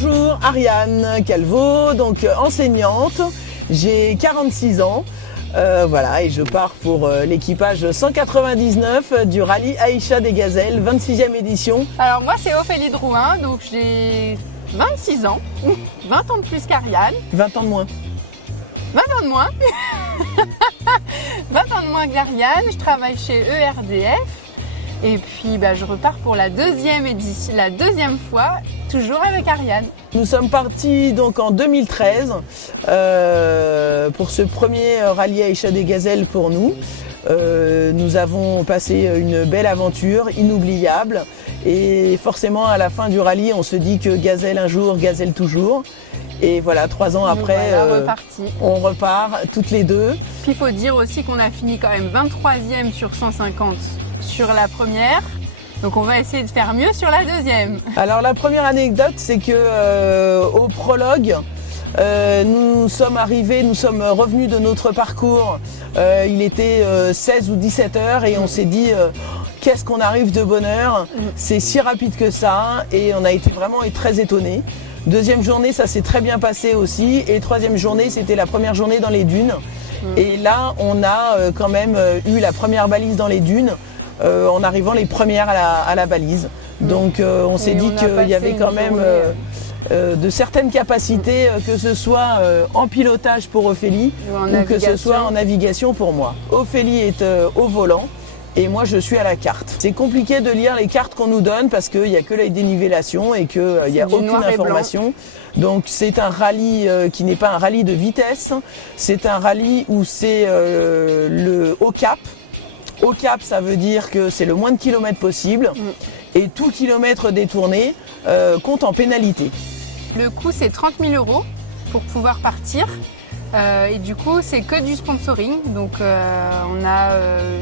Bonjour, Ariane Calvo, donc enseignante, j'ai 46 ans, voilà, et je pars pour l'équipage 199 du rallye Aïcha des Gazelles, 26e édition. Alors moi c'est Ophélie Drouin, donc j'ai 26 ans, 20 ans de plus qu'Ariane. 20 ans de moins. 20 ans de moins 20 ans de moins qu'Ariane, je travaille chez ERDF. Et puis je repars pour la deuxième édition, la deuxième fois, toujours avec Ariane. Nous sommes partis donc en 2013 pour ce premier rallye Aïcha des Gazelles pour nous. Nous avons passé une belle aventure, inoubliable. Et forcément à la fin du rallye, on se dit que gazelle un jour, gazelle toujours. Et voilà, 3 ans après, on repart toutes les deux. Puis il faut dire aussi qu'on a fini quand même 23e sur 150 sur la première. Donc on va essayer de faire mieux sur la deuxième. Alors la première anecdote, c'est que au prologue, nous sommes revenus de notre parcours. Il était 16 ou 17 heures et on s'est dit qu'est-ce qu'on arrive de bonne heure. C'est si rapide que ça et on a été vraiment très étonnés. Deuxième journée, ça s'est très bien passé aussi. Et troisième journée, c'était la première journée dans les dunes. Et là, on a quand même eu la première balise dans les dunes. En arrivant les premières à la balise. Donc on s'est dit qu'il y avait quand même de certaines capacités, que ce soit en pilotage pour Ophélie ou que ce soit en navigation pour moi. Ophélie est au volant et moi je suis à la carte. C'est compliqué de lire les cartes qu'on nous donne parce qu'il n'y a que la dénivellation et qu'il n'y a aucune information. Donc c'est un rallye qui n'est pas un rallye de vitesse, c'est un rallye où c'est le haut cap. Au cap, ça veut dire que c'est le moins de kilomètres possible et tout kilomètre détourné compte en pénalité. Le coût, c'est 30 000 € pour pouvoir partir et du coup, c'est que du sponsoring. Donc, on a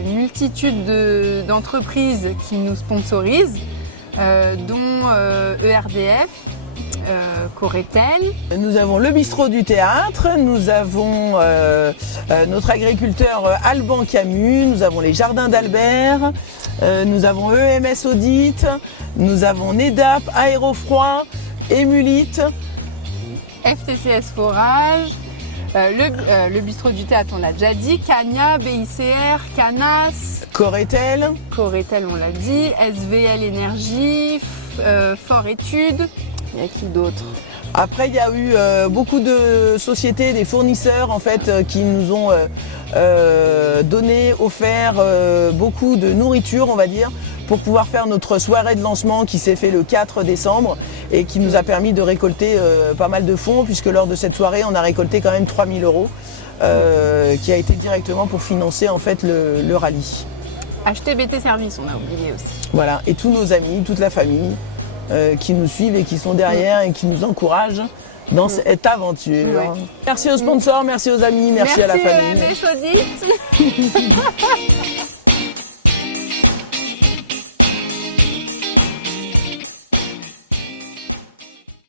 une multitude d'entreprises qui nous sponsorisent, dont ERDF, Coretel. Nous avons le bistrot du théâtre, nous avons notre agriculteur Alban Camus, nous avons les jardins d'Albert, nous avons EMS Audit, nous avons NEDAP, Aérofroid, Émulite, FTCS Forage, le bistrot du théâtre, on l'a déjà dit, Cagna, BICR, Canas, Coretel, on l'a dit, SVL Énergie, Fort Études. Il y a qui d'autre? Après, il y a eu beaucoup de sociétés, des fournisseurs en fait, qui nous ont offert beaucoup de nourriture, on va dire, pour pouvoir faire notre soirée de lancement qui s'est fait le 4 décembre et qui nous a permis de récolter pas mal de fonds puisque lors de cette soirée, on a récolté quand même 3 000 € qui a été directement pour financer en fait le rallye. Acheter BT Service, on a oublié aussi. Voilà, et tous nos amis, toute la famille. Qui nous suivent et qui sont derrière et qui nous encouragent dans cette aventure. Merci aux sponsors, merci aux amis, merci à la famille. Merci à la